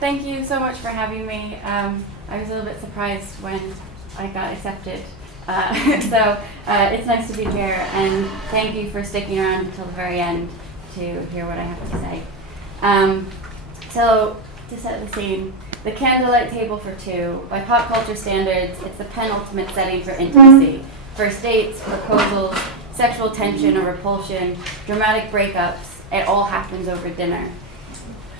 Thank you so much for having me. I was a little bit surprised when I got accepted. So it's nice to be here, and thank you for sticking around until the very end to hear what I have to say. So to set the scene, the candlelight table for two. By pop culture standards, it's the penultimate setting for intimacy. First dates, proposals, sexual tension or repulsion, dramatic breakups, it all happens over dinner.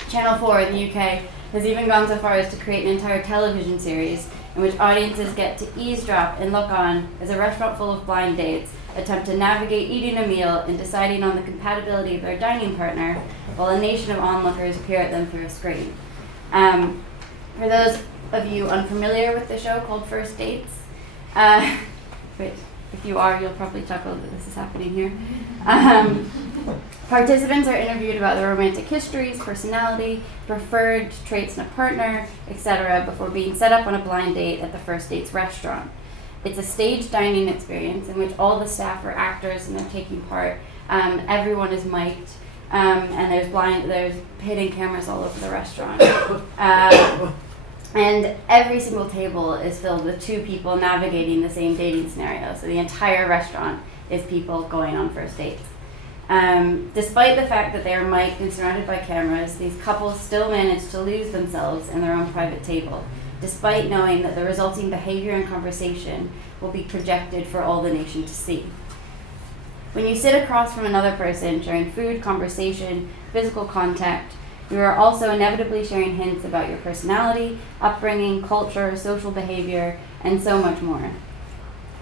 Channel 4 in the UK has even gone so far as to create an entire television series in which audiences get to eavesdrop and look on as a restaurant full of blind dates attempt to navigate eating a meal and deciding on the compatibility of their dining partner while a nation of onlookers peer at them through a screen. For those of you unfamiliar with the show called First Dates, which if you are, you'll probably chuckle that this is happening here. Participants are interviewed about their romantic histories, personality, preferred traits in a partner, etc. before being set up on a blind date at the First Dates restaurant. It's a staged dining experience in which all the staff are actors and they're taking part. Everyone is mic'd, and there's hidden cameras all over the restaurant. And every single table is filled with two people navigating the same dating scenario. So the entire restaurant is people going on first dates. Despite the fact that they are mic'd and surrounded by cameras, these couples still manage to lose themselves in their own private table, despite knowing that the resulting behavior and conversation will be projected for all the nation to see. When you sit across from another person sharing food, conversation, physical contact, you are also inevitably sharing hints about your personality, upbringing, culture, social behavior, and so much more.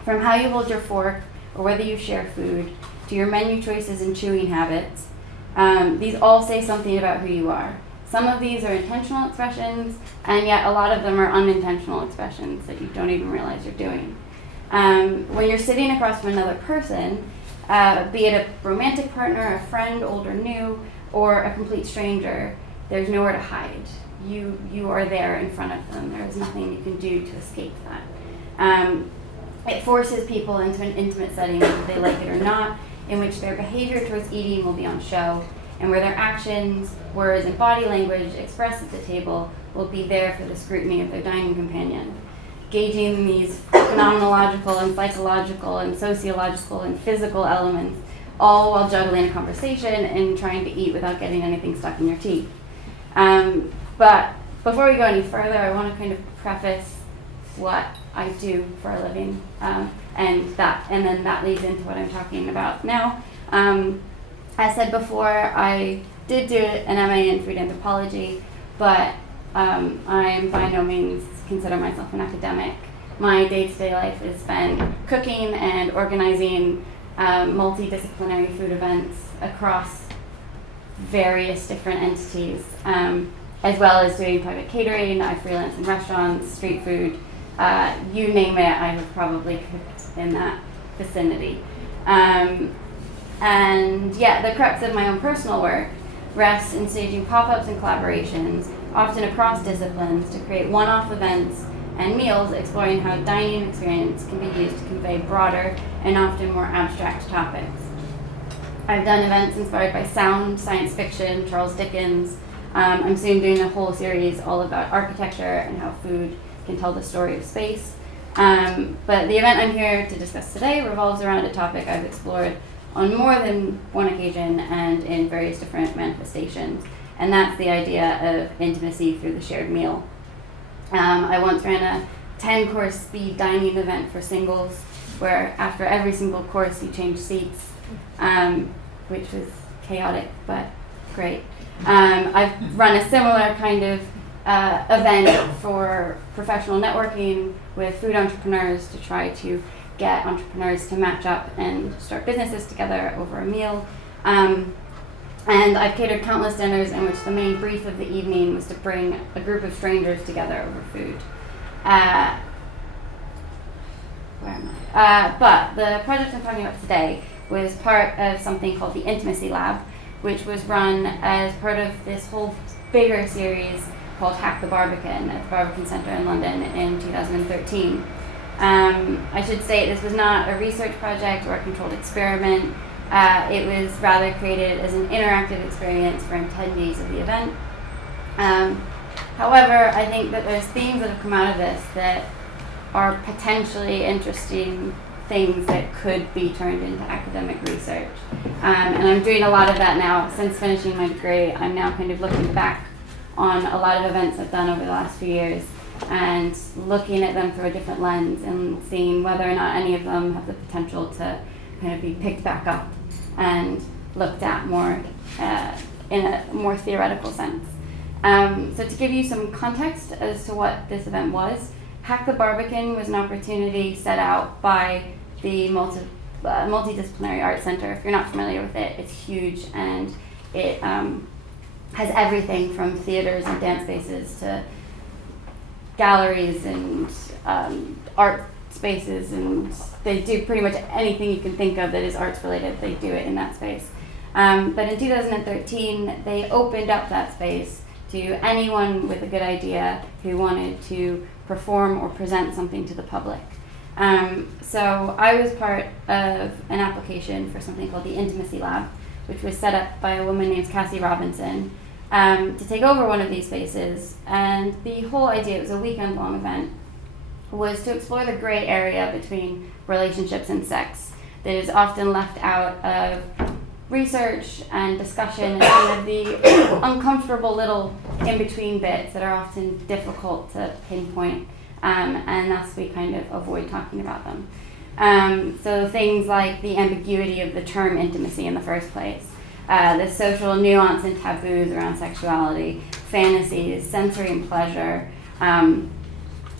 From how you hold your fork, or whether you share food, to your menu choices and chewing habits, these all say something about who you are. Some of these are intentional expressions, and yet a lot of them are unintentional expressions that you don't even realize you're doing. When you're sitting across from another person, be it a romantic partner, a friend, old or new, or a complete stranger, there's nowhere to hide. You are there in front of them. There is nothing you can do to escape that. It forces people into an intimate setting, whether they like it or not, in which their behavior towards eating will be on show, and where their actions, words, and body language expressed at the table will be there for the scrutiny of their dining companion. Gauging these phenomenological and psychological and sociological and physical elements, all while juggling a conversation and trying to eat without getting anything stuck in your teeth. But before we go any further, I want to kind of preface what I do for a living, and then that leads into what I'm talking about now. As said before, I did do an MA in food anthropology, but I by no means consider myself an academic. My day-to-day life is spent cooking and organizing multidisciplinary food events across various different entities, as well as doing private catering. I freelance in restaurants, street food, you name it, I have probably cooked in that vicinity. And yeah, the crux of my own personal work rests in staging pop-ups and collaborations, often across disciplines, to create one-off events and meals exploring how dining experience can be used to convey broader and often more abstract topics. I've done events inspired by sound, science fiction, Charles Dickens. I'm soon doing a whole series all about architecture and how food can tell the story of space. But the event I'm here to discuss today revolves around a topic I've explored on more than one occasion and in various different manifestations, and that's the idea of intimacy through the shared meal. I once ran a 10-course speed dining event for singles, where after every single course you change seats, which was chaotic but great. I've run a similar kind of event for professional networking with food entrepreneurs to try to get entrepreneurs to match up and start businesses together over a meal. And I've catered countless dinners in which the main brief of the evening was to bring a group of strangers together over food. But the project I'm talking about today was part of something called the Intimacy Lab, which was run as part of this whole bigger series called Hack the Barbican at the Barbican Centre in London in 2013. I should state this was not a research project or a controlled experiment. It was rather created as an interactive experience for attendees of the event. However, I think that there's themes that have come out of this that are potentially interesting things that could be turned into academic research. And I'm doing a lot of that now. Since finishing my degree, I'm now kind of looking back on a lot of events I've done over the last few years and looking at them through a different lens and seeing whether or not any of them have the potential to kind of be picked back up and looked at more in a more theoretical sense. So to give you some context as to what this event was, Hack the Barbican was an opportunity set out by the Multidisciplinary Arts Center. If you're not familiar with it, it's huge, and it has everything from theaters and dance spaces to galleries and art spaces, and they do pretty much anything you can think of that is arts related, they do it in that space. But in 2013, they opened up that space to anyone with a good idea who wanted to perform or present something to the public. So I was part of an application for something called the Intimacy Lab, which was set up by a woman named Cassie Robinson to take over one of these spaces. And the whole idea, it was a weekend-long event, was to explore the gray area between relationships and sex that is often left out of research and discussion and kind of the uncomfortable little in-between bits that are often difficult to pinpoint, and thus we kind of avoid talking about them. So things like the ambiguity of the term intimacy in the first place, the social nuance and taboos around sexuality, fantasies, sensory and pleasure, and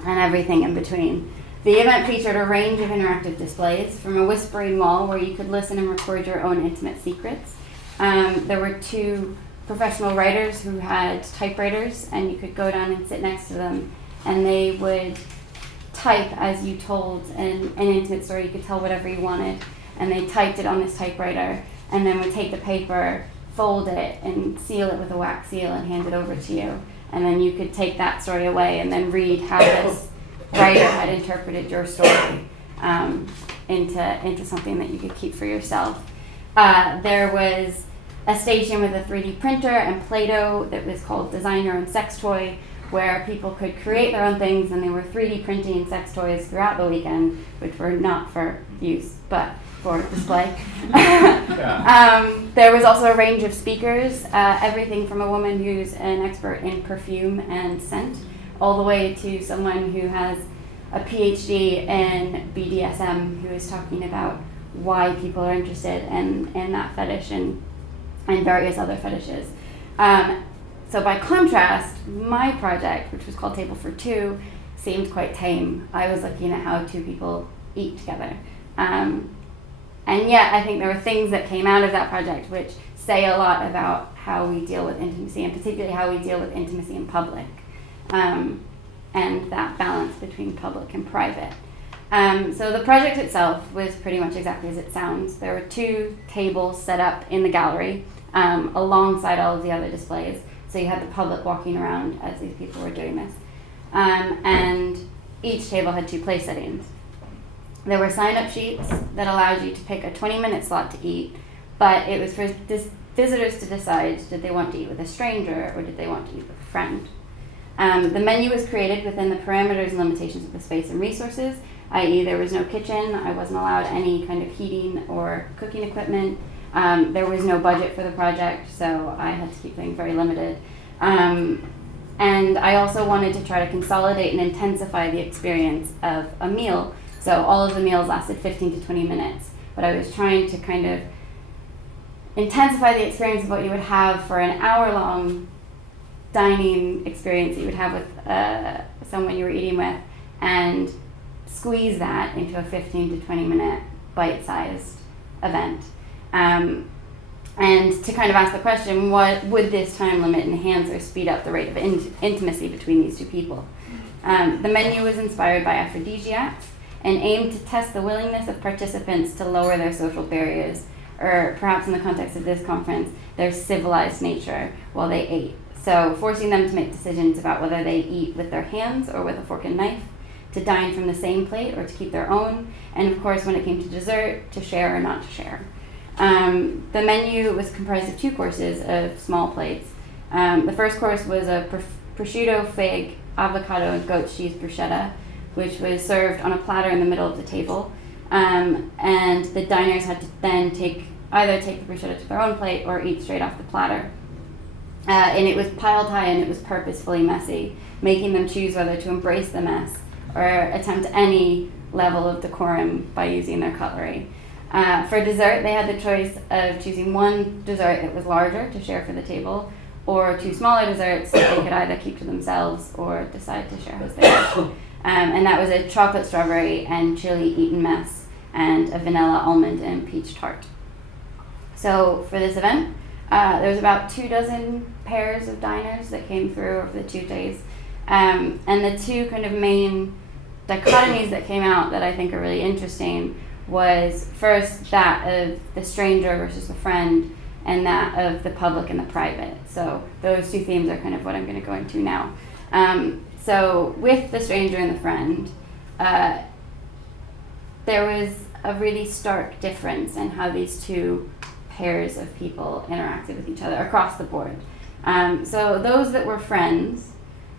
everything in between. The event featured a range of interactive displays, from a whispering wall where you could listen and record your own intimate secrets. There were 2 professional writers who had typewriters, and you could go down and sit next to them, and they would type as you told an intimate story. You could tell whatever you wanted, and they typed it on this typewriter, and then would take the paper, fold it, and seal it with a wax seal and hand it over to you. And then you could take that story away and then read how this writer had interpreted your story into something that you could keep for yourself. There was a station with a 3D printer and Play-Doh that was called Design Your Own Sex Toy, where people could create their own things, and they were 3D printing sex toys throughout the weekend, which were not for use, but for display. There was also a range of speakers, everything from a woman who's an expert in perfume and scent, all the way to someone who has a PhD in BDSM, who is talking about why people are interested in that fetish and various other fetishes. So by contrast, my project, which was called Table for Two, seemed quite tame. I was looking at how 2 people eat together. And yet I think there were things that came out of that project which say a lot about how we deal with intimacy, and particularly how we deal with intimacy in public, and that balance between public and private. So the project itself was pretty much exactly as it sounds. There were 2 tables set up in the gallery alongside all of the other displays. So you had the public walking around as these people were doing this. And each table had 2 place settings. There were sign-up sheets that allowed you to pick a 20-minute slot to eat, but it was for visitors to decide, did they want to eat with a stranger or did they want to eat with a friend. The menu was created within the parameters and limitations of the space and resources, i.e. there was no kitchen, I wasn't allowed any kind of heating or cooking equipment. There was no budget for the project, so I had to keep things very limited. And I also wanted to try to consolidate and intensify the experience of a meal. So all of the meals lasted 15 to 20 minutes, but I was trying to kind of intensify the experience of what you would have for an hour-long dining experience that you would have with someone you were eating with, and squeeze that into a 15 to 20 minute bite-sized event. And to kind of ask the question, what would this time limit enhance or speed up the rate of intimacy between these 2 people? The menu was inspired by aphrodisiacs and aimed to test the willingness of participants to lower their social barriers, or perhaps in the context of this conference, their civilized nature while they ate. So forcing them to make decisions about whether they eat with their hands or with a fork and knife, to dine from the same plate or to keep their own, and of course when it came to dessert, to share or not to share. The menu was comprised of 2 courses of small plates. The first course was a prosciutto, fig, avocado, and goat cheese bruschetta, which was served on a platter in the middle of the table. And the diners had to then either take the bruschetta to their own plate or eat straight off the platter. And it was piled high and it was purposefully messy, making them choose whether to embrace the mess or attempt any level of decorum by using their cutlery. For dessert, they had the choice of choosing one dessert that was larger to share for the table, or two smaller desserts that they could either keep to themselves or decide to share as they wish. And that was a chocolate strawberry and chili eaten mess, and a vanilla almond and peach tart. So for this event, there was about 24 pairs of diners that came through over the 2 days. And the two kind of main dichotomies that came out that I think are really interesting was first that of the stranger versus the friend, and that of the public and the private. So those two themes are kind of what I'm going to go into now. So with the stranger and the friend, there was a really stark difference in how these two pairs of people interacted with each other across the board. So those that were friends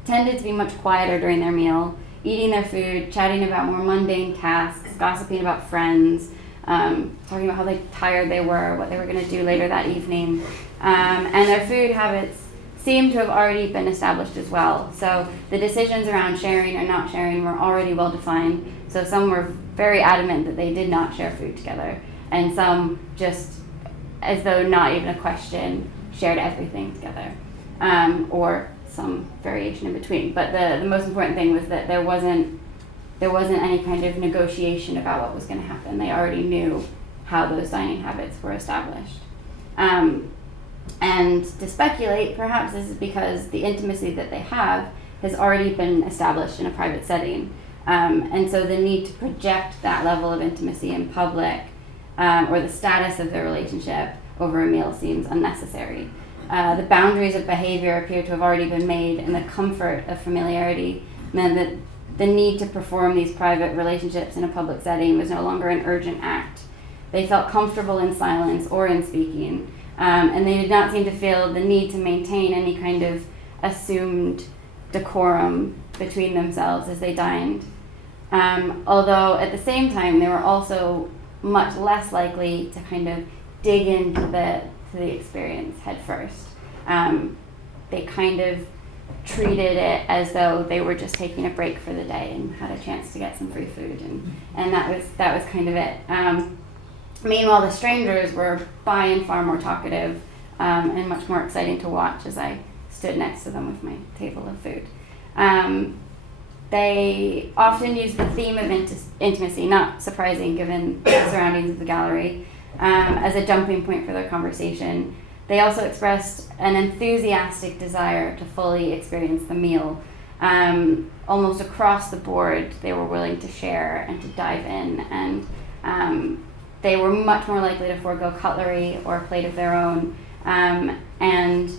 tended to be much quieter during their meal, eating their food, chatting about more mundane tasks, gossiping about friends, talking about how tired they were, what they were going to do later that evening. And their food habits seemed to have already been established as well. So the decisions around sharing or not sharing were already well defined. So some were very adamant that they did not share food together, and some, just as though not even a question, shared everything together, or some variation in between. But the most important thing was that there wasn't any kind of negotiation about what was going to happen. They already knew how those dining habits were established. And to speculate, perhaps this is because the intimacy that they have has already been established in a private setting. And so the need to project that level of intimacy in public, or the status of their relationship over a meal, seems unnecessary. The boundaries of behavior appear to have already been made, and the comfort of familiarity meant that the need to perform these private relationships in a public setting was no longer an urgent act. They felt comfortable in silence or in speaking, and they did not seem to feel the need to maintain any kind of assumed decorum between themselves as they dined. Although at the same time, they were also much less likely to kind of dig into the experience head first. They kind of treated it as though they were just taking a break for the day and had a chance to get some free food, and that was kind of it. Meanwhile, the strangers were by and far more talkative, and much more exciting to watch as I stood next to them with my table of food. They often used the theme of intimacy, not surprising given the surroundings of the gallery, as a jumping point for their conversation. They also expressed an enthusiastic desire to fully experience the meal. Almost across the board, they were willing to share and to dive in, and they were much more likely to forego cutlery or a plate of their own, and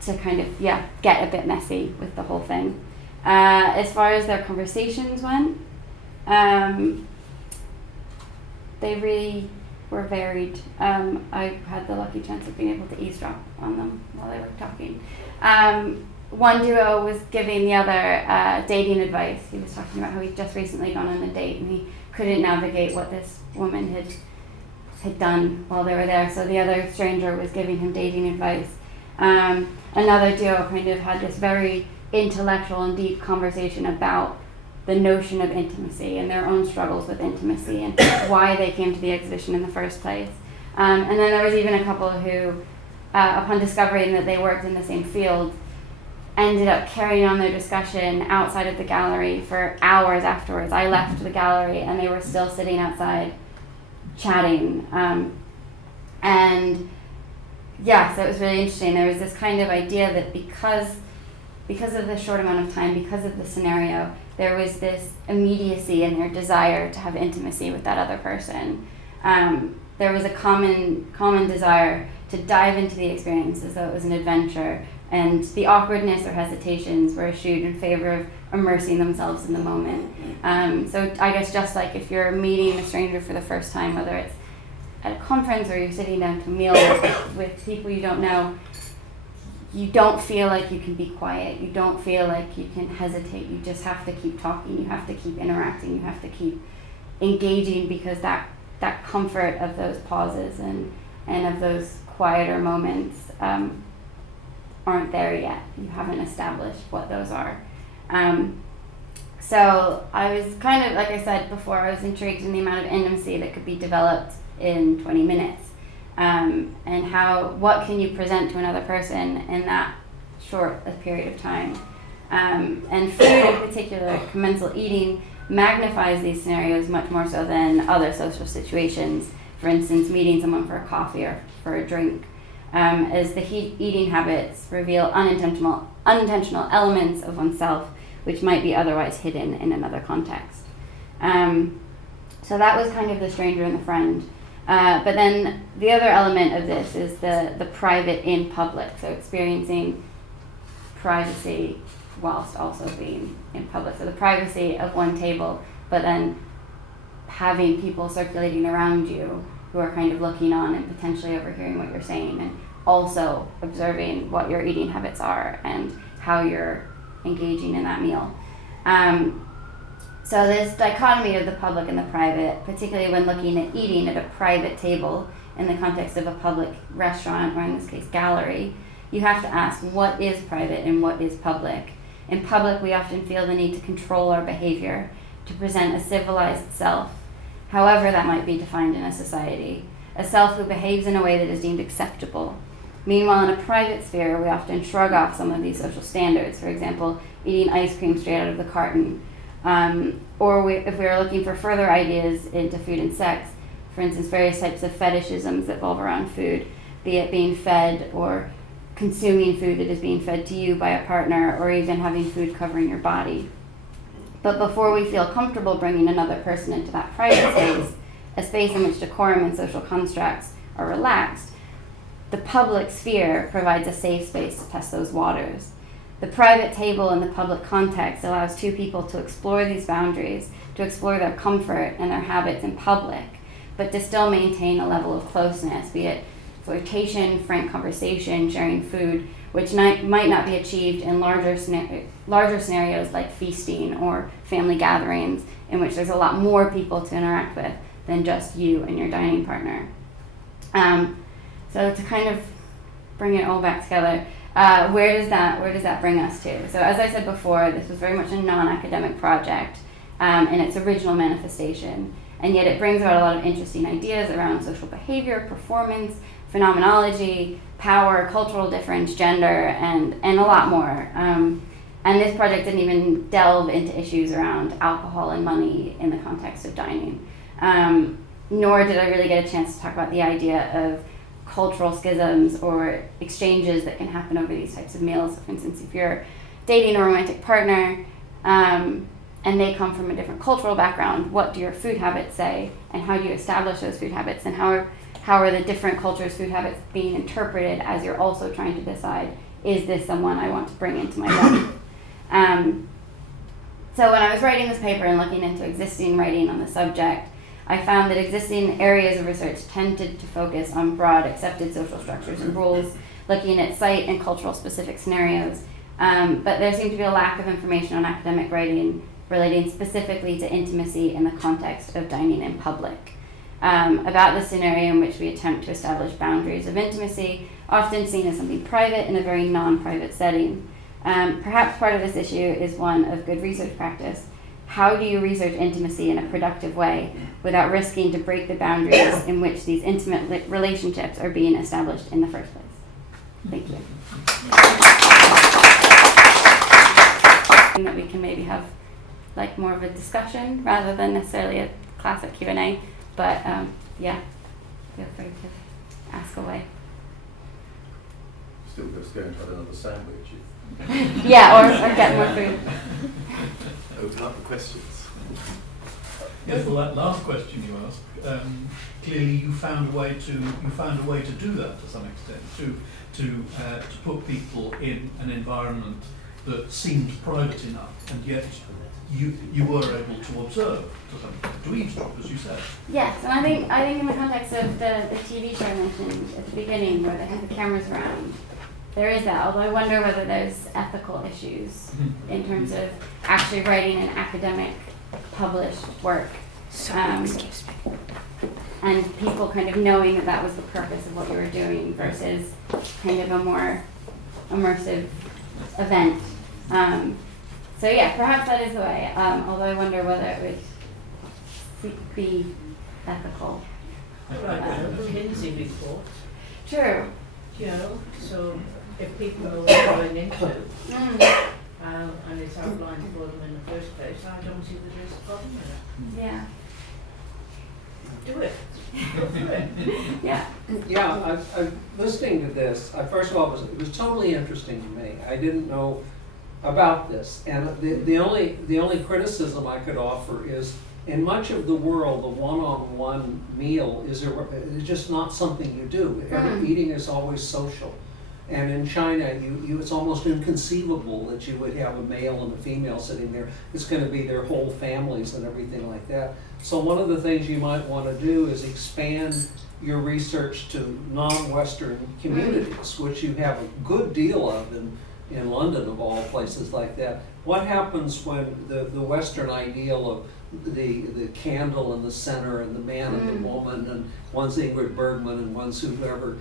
to kind of, get a bit messy with the whole thing. As far as their conversations went, they really were varied. I had the lucky chance of being able to eavesdrop on them while they were talking. One duo was giving the other dating advice. He was talking about how he'd just recently gone on a date and he couldn't navigate what this woman had done while they were there, so the other stranger was giving him dating advice. Another duo kind of had this very intellectual and deep conversation about the notion of intimacy and their own struggles with intimacy and why they came to the exhibition in the first place. And then there was even a couple who, upon discovering that they worked in the same field, ended up carrying on their discussion outside of the gallery for hours afterwards. I left the gallery and they were still sitting outside chatting. And yeah, so it was really interesting. There was this kind of idea that because of the short amount of time, because of the scenario, there was this immediacy in their desire to have intimacy with that other person. There was a common desire to dive into the experience as though it was an adventure, and the awkwardness or hesitations were eschewed in favor of immersing themselves in the moment. So I guess just like if you're meeting a stranger for the first time, whether it's at a conference or you're sitting down to a meal with people you don't know, you don't feel like you can be quiet. You don't feel like you can hesitate. You just have to keep talking. You have to keep interacting. You have to keep engaging, because that comfort of those pauses and of those quieter moments aren't there yet. You haven't established what those are. So I was kind of, like I said before, I was intrigued in the amount of intimacy that could be developed in 20 minutes. And what can you present to another person in that short a period of time. And food in particular, commensal eating, magnifies these scenarios much more so than other social situations. For instance, meeting someone for a coffee or for a drink, as the eating habits reveal unintentional elements of oneself which might be otherwise hidden in another context. So that was kind of the stranger and the friend. But then the other element of this is the private in public, so experiencing privacy whilst also being in public. So the privacy of one table, but then having people circulating around you who are kind of looking on and potentially overhearing what you're saying, and also observing what your eating habits are and how you're engaging in that meal. So this dichotomy of the public and the private, particularly when looking at eating at a private table in the context of a public restaurant, or in this case gallery, you have to ask what is private and what is public. In public, we often feel the need to control our behavior, to present a civilized self, however that might be defined in a society, a self who behaves in a way that is deemed acceptable. Meanwhile, in a private sphere, we often shrug off some of these social standards, for example, eating ice cream straight out of the carton. If we are looking for further ideas into food and sex, for instance, various types of fetishisms that revolve around food, be it being fed or consuming food that is being fed to you by a partner, or even having food covering your body. But before we feel comfortable bringing another person into that private space, a space in which decorum and social constructs are relaxed, the public sphere provides a safe space to test those waters. The private table in the public context allows two people to explore these boundaries, to explore their comfort and their habits in public, but to still maintain a level of closeness, be it flirtation, frank conversation, sharing food, which might not be achieved in larger scenarios like feasting or family gatherings, in which there's a lot more people to interact with than just you and your dining partner. So to kind of bring it all back together, where does that bring us to? So as I said before, this was very much a non-academic project in its original manifestation, and yet it brings about a lot of interesting ideas around social behavior, performance, phenomenology, power, cultural difference, gender, and a lot more. And this project didn't even delve into issues around alcohol and money in the context of dining. Nor did I really get a chance to talk about the idea of cultural schisms or exchanges that can happen over these types of meals. So for instance, if you're dating a romantic partner and they come from a different cultural background, what do your food habits say, and how do you establish those food habits, and how are the different cultures' food habits being interpreted as you're also trying to decide, is this someone I want to bring into my life? So when I was writing this paper and looking into existing writing on the subject, I found that existing areas of research tended to focus on broad accepted social structures and rules, looking at site and cultural specific scenarios, but there seemed to be a lack of information on academic writing relating specifically to intimacy in the context of dining in public. About the scenario in which we attempt to establish boundaries of intimacy, often seen as something private in a very non-private setting. Perhaps part of this issue is one of good research practice. How do you research intimacy in a productive way without risking to break the boundaries in which these intimate relationships are being established in the first place? Thank you. That we can maybe have like more of a discussion rather than necessarily a classic Q&A, but yeah, feel free to ask away. Still just going to have another sandwich. Yeah, or get more food. Open up the questions. Yes, well, that last question you asked, clearly you found a way to do that to some extent, to put people in an environment that seemed private enough, and yet you were able to observe to some extent, to eavesdrop, as you said. Yes, and I think in the context of the TV show I mentioned at the beginning, where they have the cameras around, there is that, although I wonder whether there's ethical issues in terms of actually writing an academic published work. Excuse me. And people kind of knowing that that was the purpose of what you were doing versus kind of a more immersive event. So yeah, perhaps that is the way, although I wonder whether it would be ethical. Like the McKinsey report, True. you know, so if people know what they're going into, and it's outlined for them in the first place, I don't see that there's a problem with it. Yeah. Do it. Go for it. Yeah. Yeah, I'm listening to this. First of all, it was totally interesting to me. I didn't know about this, and the only criticism I could offer is, in much of the world, the one-on-one meal is just not something you do. Eating is always social. And in China, it's almost inconceivable that you would have a male and a female sitting there. It's going to be their whole families and everything like that. So one of the things you might want to do is expand your research to non-Western communities, which you have a good deal of in London, of all places like that. What happens when the Western ideal of the candle in the center and the man and the woman, and one's Ingrid Bergman and one's whoever,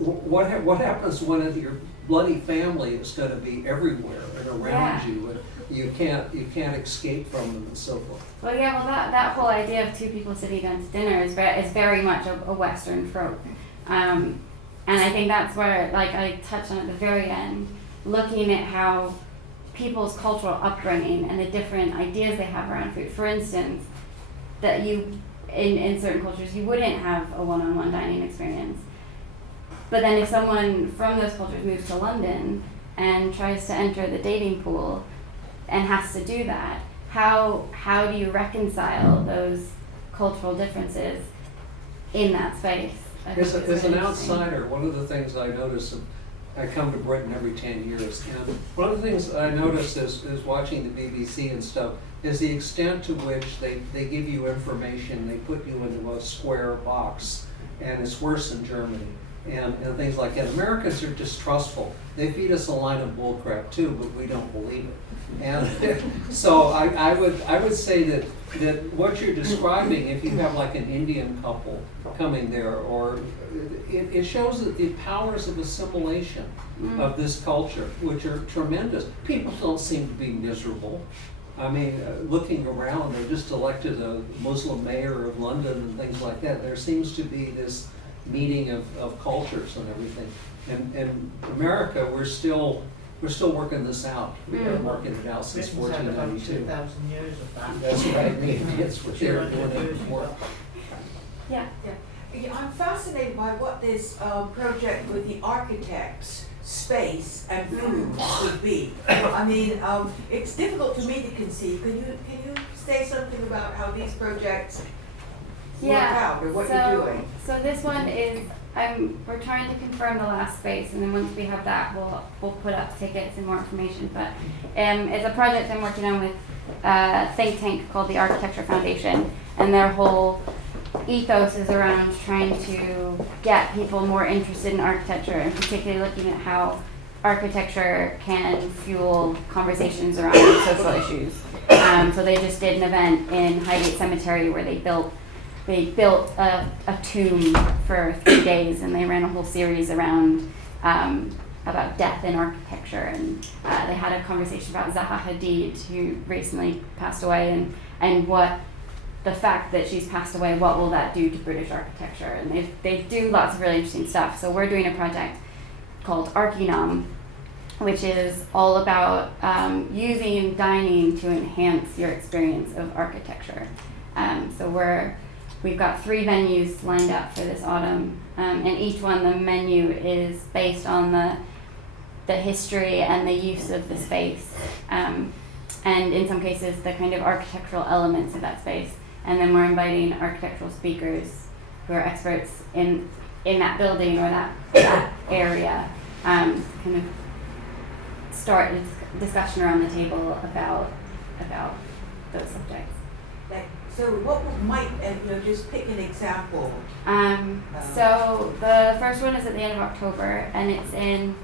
what happens when your bloody family is going to be everywhere and around you, and you can't escape from them and so forth? Well, yeah, well, that whole idea of two people sitting down to dinner is very much a Western trope. And I think that's where, like I touched on at the very end, looking at how people's cultural upbringing and the different ideas they have around food. For instance, that in certain cultures, you wouldn't have a one-on-one dining experience. But then if someone from those cultures moves to London and tries to enter the dating pool and has to do that, how do you reconcile those cultural differences in that space? As an outsider, one of the things I notice, I come to Britain every 10 years, and one of the things I notice is watching the BBC and stuff, is the extent to which they give you information, they put you into a square box, and it's worse in Germany, and things like that. Americans are distrustful. They feed us a line of bullcrap too, but we don't believe it. And so I would say that what you're describing, if you have like an Indian couple coming there, or it shows that the powers of assimilation of this culture, which are tremendous. People don't seem to be miserable. I mean, looking around, they just elected a Muslim mayor of London and things like that. There seems to be this meeting of cultures and everything. And in America, we're still working this out. We've been working it out since Britain's had about 1492. 2,000 years of that. That's what I mean. It's what they're 200 doing it years before. ago. Yeah. Yeah, I'm fascinated by what this project with the architects, space, and food would be. I mean, it's difficult for me to conceive. Can you say something about how these projects work out, or what you're doing? So this one is, we're trying to confirm the last space, and then once we have that, we'll put up tickets and more information. But it's a project I'm working on with a think tank called the Architecture Foundation, and their whole ethos is around trying to get people more interested in architecture, and particularly looking at how architecture can fuel conversations around social issues. So they just did an event in Highgate Cemetery where they built a tomb for 3 days, and they ran a whole series around about death in architecture, and they had a conversation about Zaha Hadid, who recently passed away, and what the fact that she's passed away, what will that do to British architecture? And they do lots of really interesting stuff. So we're doing a project called Archinom, which is all about using dining to enhance your experience of architecture. So we've got 3 venues lined up for this autumn, and each one, the menu is based on the history and the use of the space, and in some cases the kind of architectural elements of that space. And then we're inviting architectural speakers who are experts in that building or that area, kind of start a discussion around the table about those subjects. So what might, just pick an example. So the first one is at the end of October, and it's in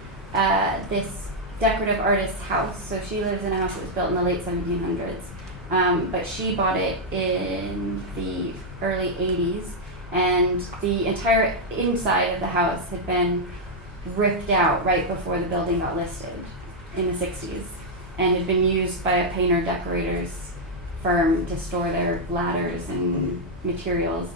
this decorative artist's house. So she lives in a house that was built in the late 1700s, but she bought it in the early 80s, and the entire inside of the house had been ripped out right before the building got listed in the 60s, and had been used by a painter decorator's firm to store their ladders and materials.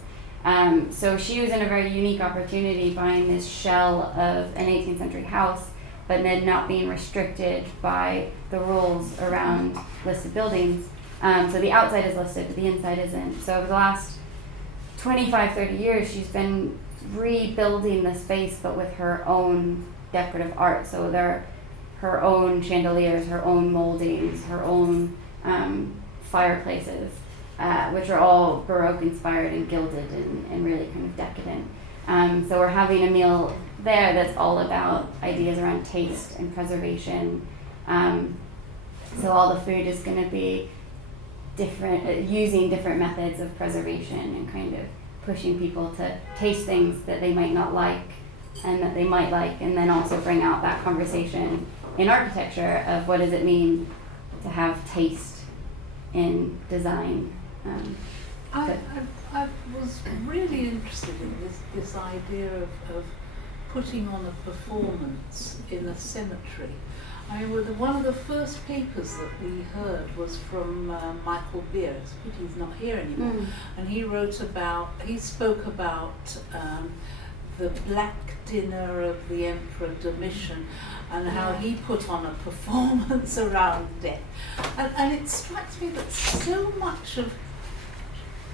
So she was in a very unique opportunity buying this shell of an 18th century house, but then not being restricted by the rules around listed buildings. So the outside is listed, but the inside isn't. So over the last 25, 30 years, she's been rebuilding the space, but with her own decorative art. So they're her own chandeliers, her own moldings, her own fireplaces, which are all Baroque inspired and gilded and really kind of decadent. So we're having a meal there that's all about ideas around taste and preservation. So all the food is going to be different, using different methods of preservation and kind of pushing people to taste things that they might not like and that they might like, and then also bring out that conversation in architecture of what does it mean to have taste in design. I was really interested in this idea of putting on a performance in a cemetery. I mean, one of the first papers that we heard was from Michael Beer. It's a pity he's not here anymore. And he spoke about the Black Dinner of the Emperor Domitian and how he put on a performance around death. And it strikes me that so much of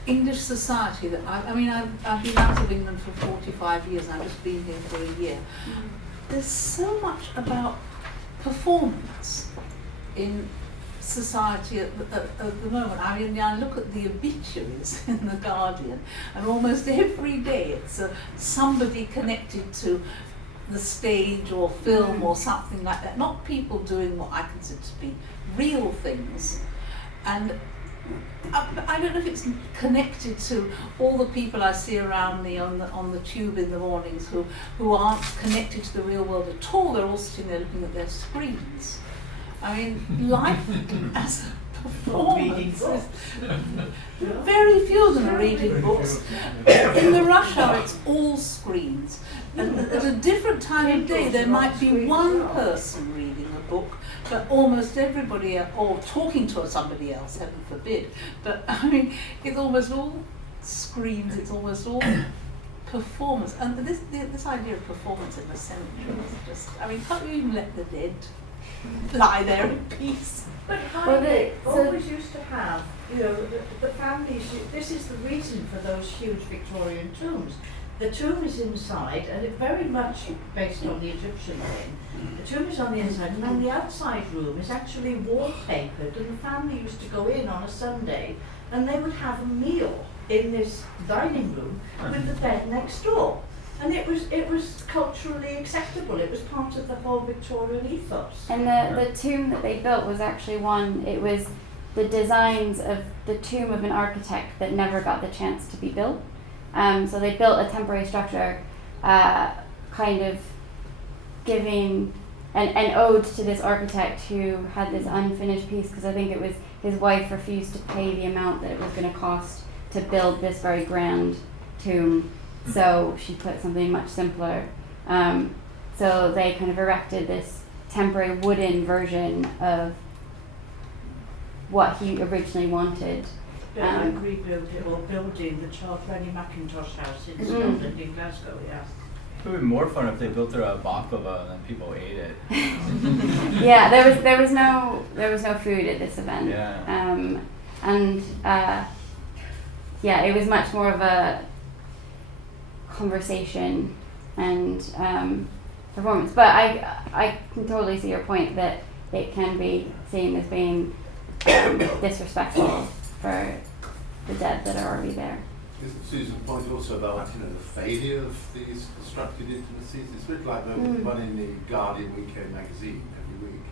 English society that I've been out of England for 45 years and I've just been here for a year. There's so much about performance in society at the moment. I mean, I look at the obituaries in The Guardian, and almost every day it's somebody connected to the stage or film or something like that. Not people doing what I consider to be real things. And I don't know if it's connected to all the people I see around me on the tube in the mornings who aren't connected to the real world at all. They're all sitting there looking at their screens. I mean, life as a performance is very few of them are reading books. In the rush hour, it's all screens. And at a different time of day, there might be one person reading a book, but almost everybody, or talking to somebody else, heaven forbid. But I mean, it's almost all screens, it's almost all performance. And this idea of performance in the cemetery is just, I mean, can't you even let the dead lie there in peace? But always used to have, the families, this is the reason for those huge Victorian tombs. The tomb is inside, and it very much based on the Egyptian thing. The tomb is on the inside, and then the outside room is actually wallpapered, and the family used to go in on a Sunday, and they would have a meal in this dining room with the bed next door. And it was culturally acceptable. It was part of the whole Victorian ethos. And the tomb that they built was actually it was the designs of the tomb of an architect that never got the chance to be built. So they built a temporary structure, kind of giving an ode to this architect who had this unfinished piece, because I think it was his wife refused to pay the amount that it was going to cost to build this very grand tomb. So she put something much simpler. So they kind of erected this temporary wooden version of what he originally wanted. Rebuilt it, or building the Charles Rennie Mackintosh house in Scotland, in Glasgow, yeah. It would be more fun if they built her a baklava and then people ate it. Yeah, there was no food at this event. Yeah. It was much more of a conversation and performance. But I can totally see your point that it can be seen as being disrespectful for the dead that are already there. Susan pointed also about the failure of these constructed intimacies. It's a bit like the one in the Guardian Weekend magazine every week.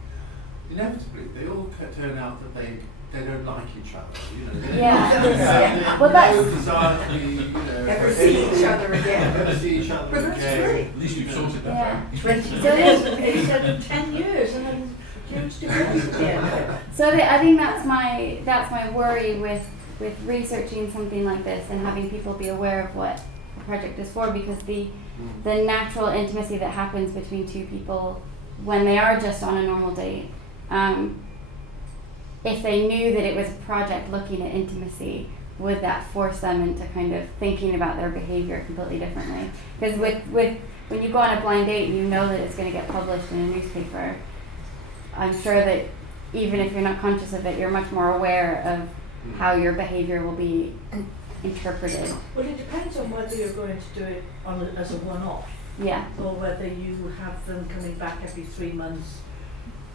Inevitably, they all turn out that they they don't like each other, you know. Yeah. Well, They that's- no desire to be, you know, Never see each other again. Never see each other But that's again. great. At least you've sorted that Yeah. out. 20 So years, they- he said 10 years and then huge diversity. Yeah. So I think that's my worry with researching something like this and having people be aware of what the project is for, because the natural intimacy that happens between two people when they are just on a normal date, if they knew that it was a project looking at intimacy, would that force them into kind of thinking about their behavior completely differently? Because with when you go on a blind date and you know that it's going to get published in a newspaper, I'm sure that even if you're not conscious of it, you're much more aware of how your behavior will be interpreted. Well, it depends on whether you're going to do it as a one-off, Yeah. or whether you have them coming back every 3 months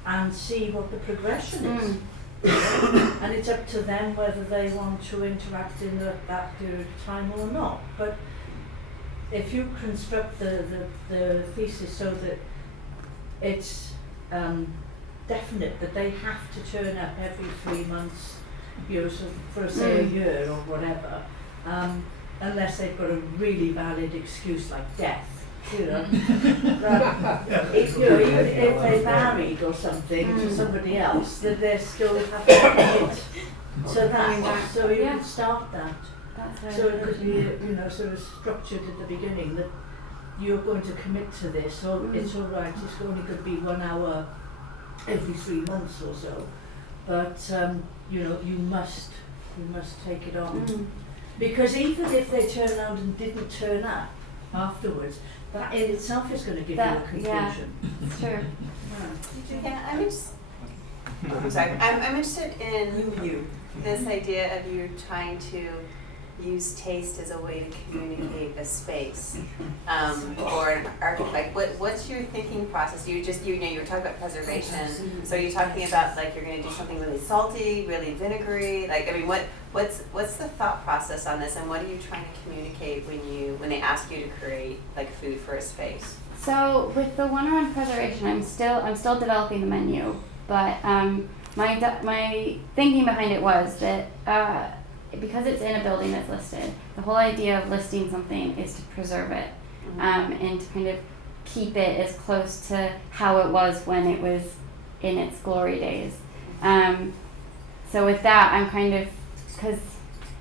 and see what the progression is. And it's up to them whether they want to interact in that period of time or not. But if you construct the thesis so that it's definite that they have to turn up every 3 months, you know, so for say a year or whatever, unless they've got a really valid excuse like death, you know. If, you know, even if they're married or something to somebody else, that they still have to commit to that. So you can start that. That's So it could be, you know, sort of structured at the beginning that you're going to commit to this, so it's all right, it's only going to be 1 hour every 3 months or so, but you know, you must take it on. Because even if they turn around and didn't turn up afterwards, that in itself is going to give you a conclusion. It's true. Yeah, I'm sorry. I'm interested in You. this idea of you trying to use taste as a way to communicate a space, or an archetype. What's your thinking process? You know, you were talking about preservation. So you're talking about like you're going to do something really salty, really vinegary. Like, I mean, what's the thought process on this, and what are you trying to communicate when they ask you to create like food for a space? So with the one around preservation, I'm still developing the menu, but my thinking behind it was that because it's in a building that's listed, the whole idea of listing something is to preserve it, and to kind of keep it as close to how it was when it was in its glory days. So with that, I'm kind of, because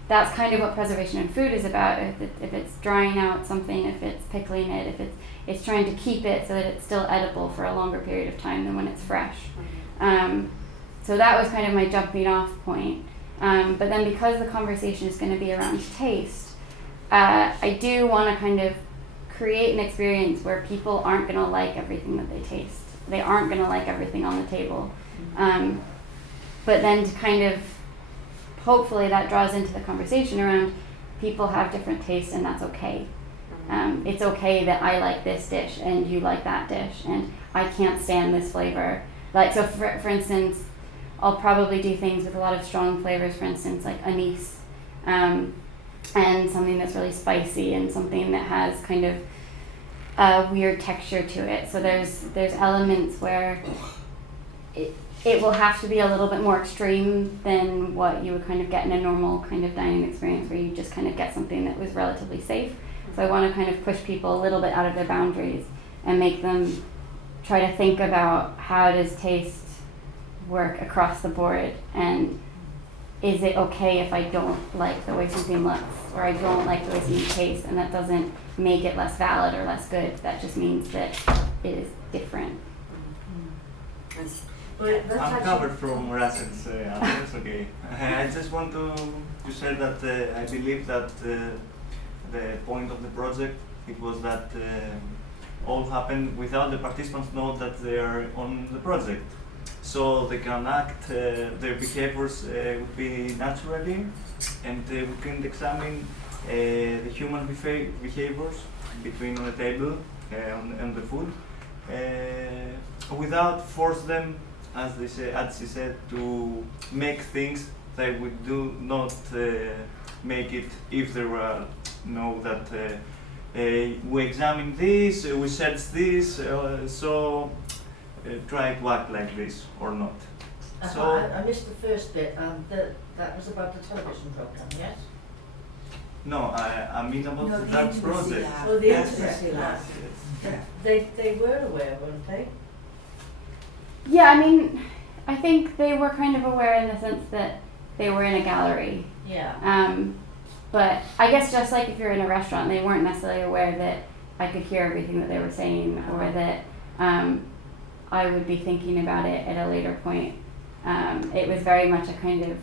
that's kind of what preservation in food is about. If it's drying out something, if it's pickling it, if it's trying to keep it so that it's still edible for a longer period of time than when it's fresh. So that was kind of my jumping off point. But then because the conversation is going to be around taste, I do want to kind of create an experience where people aren't going to like everything that they taste. They aren't going to like everything on the table. But then to kind of, hopefully that draws into the conversation around people have different tastes and that's okay. It's okay that I like this dish and you like that dish and I can't stand this flavor. Like, so for instance, I'll probably do things with a lot of strong flavors, for instance, like anise, and something that's really spicy and something that has kind of a weird texture to it. So there's elements where it will have to be a little bit more extreme than what you would kind of get in a normal kind of dining experience where you just kind of get something that was relatively safe. So I want to kind of push people a little bit out of their boundaries and make them try to think about how does taste work across the board, and is it okay if I don't like the way something looks or I don't like the way something tastes, and that doesn't make it less valid or less good. That just means that it is different. I'm covered from Russell's answers, okay. I just want to share that I believe that the point of the project, it was that all happened without the participants know that they are on the project. So they can act, their behaviors would be naturally, and we can examine the human behaviors between on the table and the food, without force them, as she said, to make things they would do not make it if there were know that we examine this, we search this, so try to act like this or not. So I missed the first bit, that was about the television program, yes? no, I mean about No, the that intimacy project. lab. Oh, the Yes, intimacy yes, lab. yes. They were aware, weren't they? Yeah, I mean, I think they were kind of aware in the sense that they were in a gallery. Yeah. But I guess just like if you're in a restaurant, they weren't necessarily aware that I could hear everything that they were saying, or that I would be thinking about it at a later point. It was very much a kind of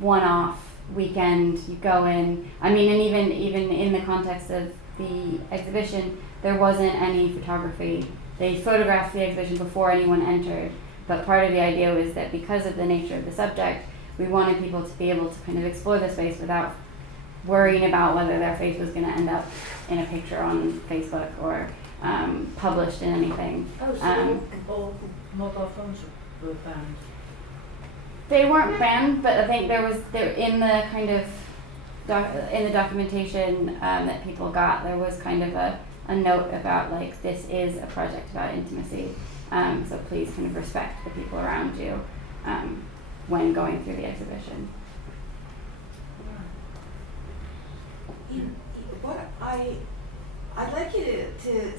one-off weekend. You go in. I mean, and even in the context of the exhibition, there wasn't any photography. They photographed the exhibition before anyone entered, but part of the idea was that because of the nature of the subject, we wanted people to be able to kind of explore the space without worrying about whether their face was going to end up in a picture on Facebook or published in anything. Oh, so all mobile phones were banned. They weren't banned, but I think there in the kind of in the documentation that people got, there was kind of a note about like, this is a project about intimacy, so please kind of respect the people around you when going through the exhibition. I'd like you to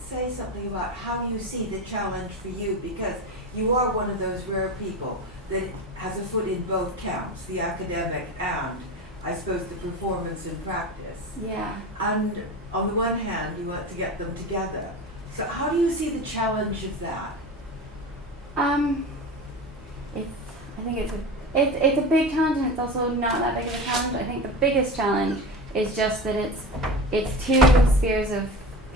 say something about how you see the challenge for you, because you are one of those rare people that has a foot in both camps, the academic and, I suppose, the performance and practice. Yeah. And on the one hand, you want to get them together. So how do you see the challenge of that? I think it's a big challenge, and it's also not that big of a challenge. I think the biggest challenge is just that it's two spheres of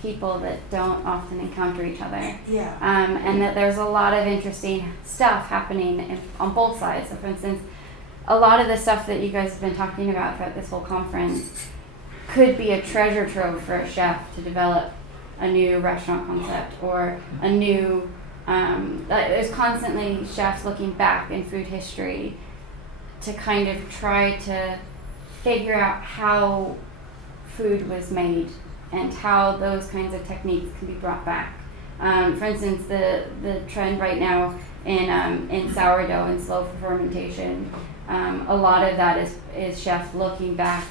people that don't often encounter each other. Yeah. And that there's a lot of interesting stuff happening on both sides. So for instance, a lot of the stuff that you guys have been talking about throughout this whole conference could be a treasure trove for a chef to develop a new restaurant concept or a new, there's constantly chefs looking back in food history to kind of try to figure out how food was made and how those kinds of techniques can be brought back. For instance, the trend right now in sourdough and slow fermentation, a lot of that is chefs looking back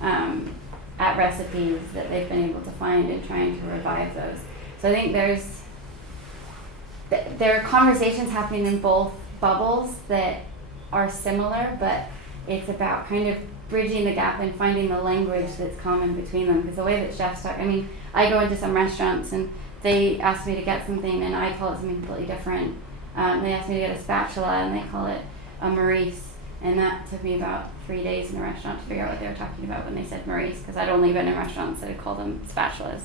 at recipes that they've been able to find and trying to revive those. So I think there are conversations happening in both bubbles that are similar, but it's about kind of bridging the gap and finding the language that's common between them. Because the way that chefs talk, I mean, I go into some restaurants and they ask me to get something and I call it something completely different. They ask me to get a spatula and they call it a Maurice. And that took me about 3 days in the restaurant to figure out what they were talking about when they said Maurice, because I'd only been in restaurants that had called them spatulas.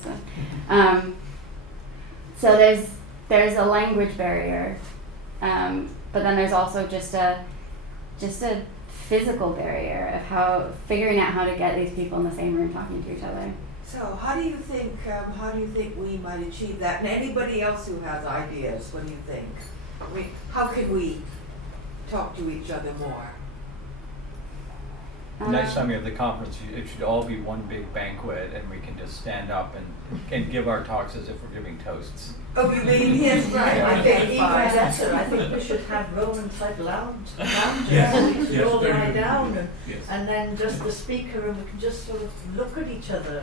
So there's a language barrier, but then there's also just a physical barrier of figuring out how to get these people in the same room talking to each other. So how do you think we might achieve that? And anybody else who has ideas, what do you think? I mean, how can we talk to each other more? Next time we have the conference, it should all be one big banquet, and we can just stand up and give our talks as if we're giving toasts. Oh, you mean, yes, right, I think Even fine. better, I think we should have Roman type lounges. Yes, We could yes, all very lie good. down Yes. and then just the speaker, and we can just sort of look at each other.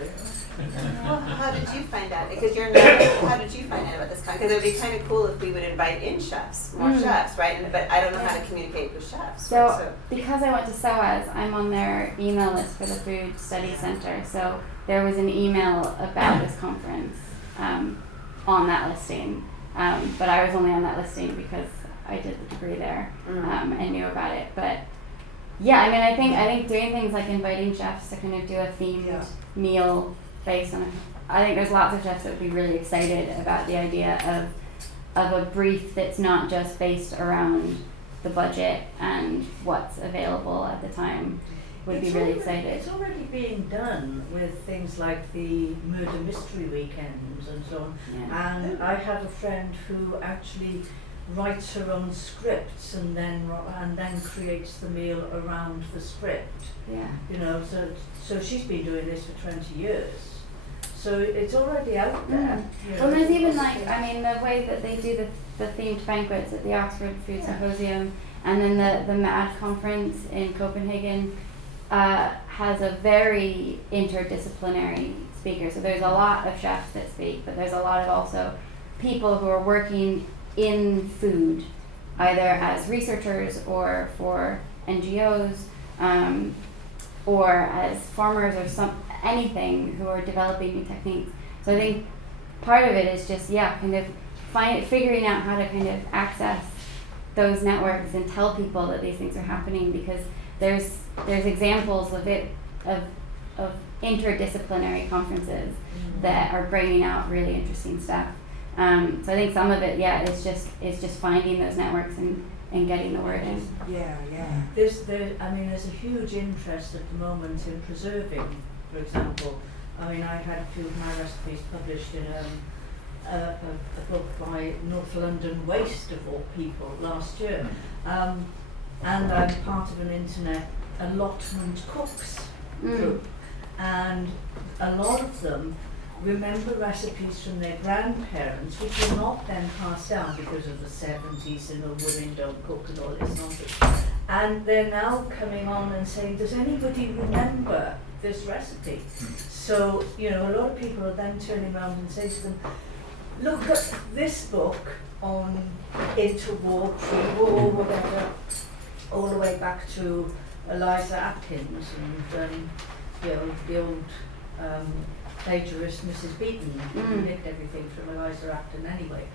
Well, how did you find out? Because you're not, how did you find out about this? Because it would be kind of cool if we would invite in chefs, more chefs, right? But I don't know how to communicate with chefs. So because I went to SOAS, I'm on their email list for the Food Study Center. So there was an email about this conference on that listing. But I was only on that listing because I did the degree there and knew about it. But yeah, I mean, I think doing things like inviting chefs to kind of do a themed meal based on I think there's lots of chefs that would be really excited about the idea of a brief that's not just based around the budget and what's available at the time. Would be really excited. It's already being done with things like the murder mystery weekends and so on. Yeah. And I have a friend who actually writes her own scripts and then creates the meal around the script. Yeah. You know, so she's been doing this for 20 years. So it's already out there. You know, Well, there's even it's- like, I mean, the way that they do the themed banquets at the Oxford Food Symposium, and then the MAD conference in Copenhagen has a very interdisciplinary speaker. So there's a lot of chefs that speak, but there's a lot of also people who are working in food, either as researchers or for NGOs, or as farmers or anything who are developing new techniques. So I think part of it is just, kind of figuring out how to kind of access those networks and tell people that these things are happening, because there's examples of it, of interdisciplinary conferences that are bringing out really interesting stuff. So I think some of it, is just finding those networks and getting the word in. Yeah. There's a huge interest at the moment in preserving, for example. I mean, I had a few of my recipes published in a book by North London Waste, of all people, last year. And I'm part of an internet allotment cooks group. And a lot of them remember recipes from their grandparents, which were not then passed down because of the 70s and women don't cook and all this nonsense. And they're now coming on and saying, does anybody remember this recipe? So, a lot of people are then turning around and say to them, look at this book on interwar, pre-war, whatever, all the way back to Eliza Atkins and the old plagiarist Mrs. Beaton, who nicked everything from Eliza Acton anyway.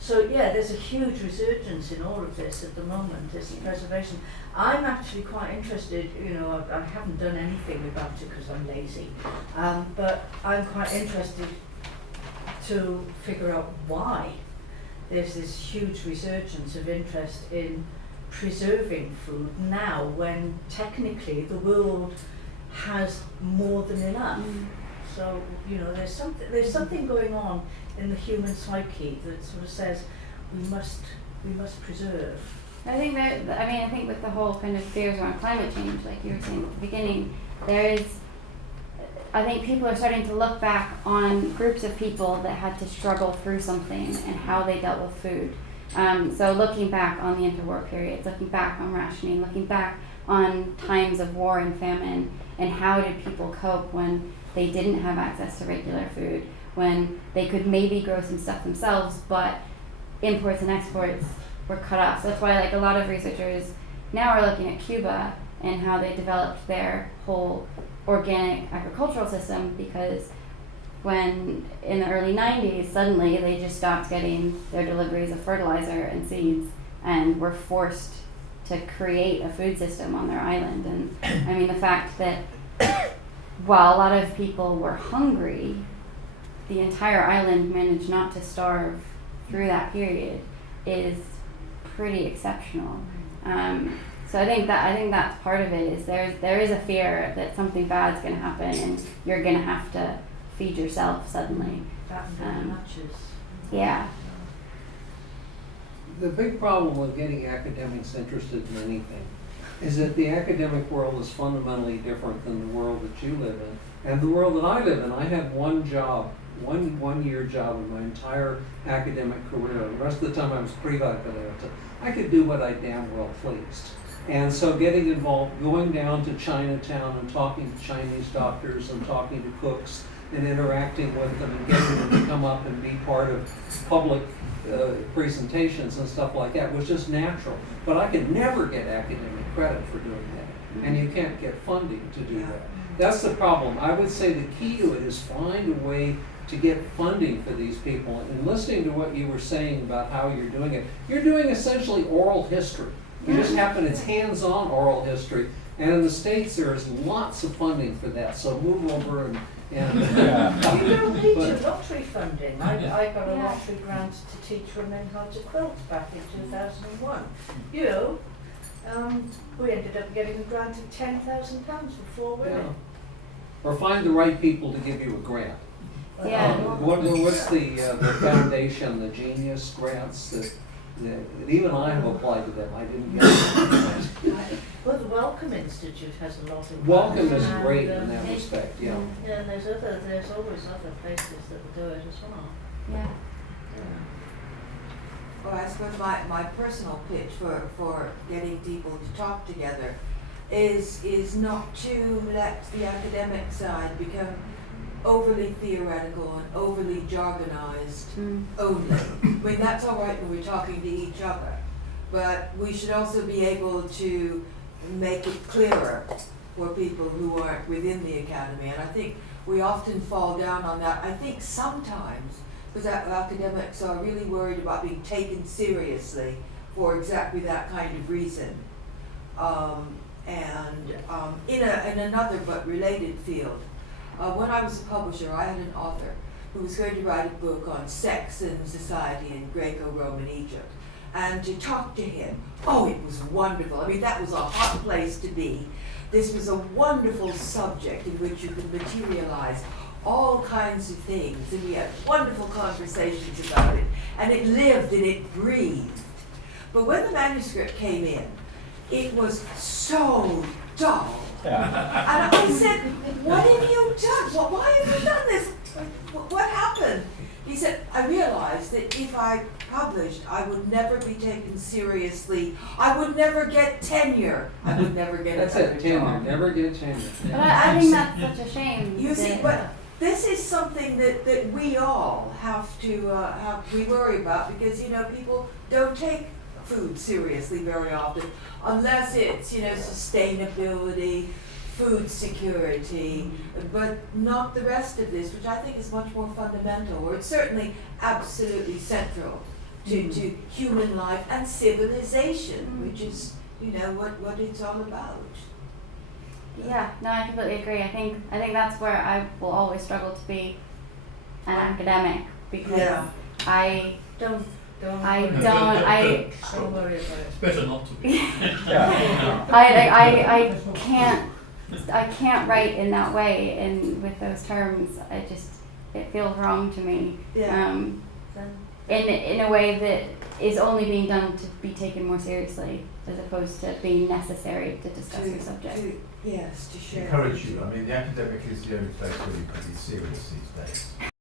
There's a huge resurgence in all of this at the moment, this preservation. I'm actually quite interested, I haven't done anything about it because I'm lazy, but I'm quite interested to figure out why there's this huge resurgence of interest in preserving food now, when technically the world has more than enough. So there's something going on in the human psyche that sort of says we must preserve. I think with the whole kind of fears around climate change, like you were saying at the beginning, I think people are starting to look back on groups of people that had to struggle through something and how they dealt with food. So looking back on the interwar periods, looking back on rationing, looking back on times of war and famine, and how did people cope when they didn't have access to regular food, when they could maybe grow some stuff themselves, but imports and exports were cut off. So that's why a lot of researchers now are looking at Cuba and how they developed their whole organic agricultural system, because when in the early 90s, suddenly they just stopped getting their deliveries of fertilizer and seeds and were forced to create a food system on their island. And I mean, the fact that while a lot of people were hungry, the entire island managed not to starve through that period is pretty exceptional. So I think that's part of it. Is there is a fear that something bad's going to happen and you're going to have to feed yourself suddenly. That and matches. Yeah. The big problem with getting academics interested in anything is that the academic world is fundamentally different than the world that you live in and the world that I live in. I had one job, one year job in my entire academic career. The rest of the time I was CREDOC there. I could do what I damn well pleased. And so getting involved, going down to Chinatown and talking to Chinese doctors and talking to cooks and interacting with them and getting them to come up and be part of public presentations and stuff like that was just natural. But I could never get academic credit for doing that. And you can't get funding to do that. That's the problem. I would say the key to it is find a way to get funding for these people. And listening to what you were saying about how you're doing it, you're doing essentially oral history. You just happen, it's hands-on oral history. And in the States, there's lots of funding for that. So move over and You don't need But- your lottery funding. I got a lottery grant to teach women how to quilt back in 2001. We ended up getting a grant of £10,000 for 4 women. or find the right people to give you a grant. Yeah. What's the foundation, the Genius grants that even I have applied to them, I didn't get it. Well, the Welcome Institute has a lot of. Welcome is and, great in that respect, yeah. Yeah, and there's always other places that do it as well. Yeah. Well, I suppose my personal pitch for getting people to talk together is not to let the academic side become overly theoretical and overly jargonized only. I mean, that's all right when we're talking to each other, but we should also be able to make it clearer for people who aren't within the academy, and I think we often fall down on that. I think sometimes, because academics are really worried about being taken seriously for exactly that kind of reason. In another but related field, when I was a publisher, I had an author who was going to write a book on sex and society in Greco-Roman Egypt. And to talk to him, oh, it was wonderful. I mean, that was a hot place to be. This was a wonderful subject in which you could materialize all kinds of things, and we had wonderful conversations about it, and it lived and it breathed. But when the manuscript came in, it was so dull. Yeah. And I said, what have you done? Well, why have you done this? What happened? He said, I realized that if I published, I would never be taken seriously. I would never get tenure. I would never get That's another it, tenure, job. never get tenure. But I think that's such a shame. You see, that- but this is something that we all have to we worry about, because people don't take food seriously very often unless it's sustainability, food security, but not the rest of this, which I think is much more fundamental, or it's certainly absolutely central to human life and civilization, which is what it's all about. Yeah, no, I completely agree. I think that's where I will always struggle to be an academic, because Yeah. I Don't don't worry about it. It's better not to be. Yeah. I can't write in that way and with those terms. It feels wrong to me. Yeah. In a way that is only being done to be taken more seriously, as opposed to being necessary to discuss the subject. Yes, to share. Encourage you. I mean, the academic is the only place where you can be serious these days.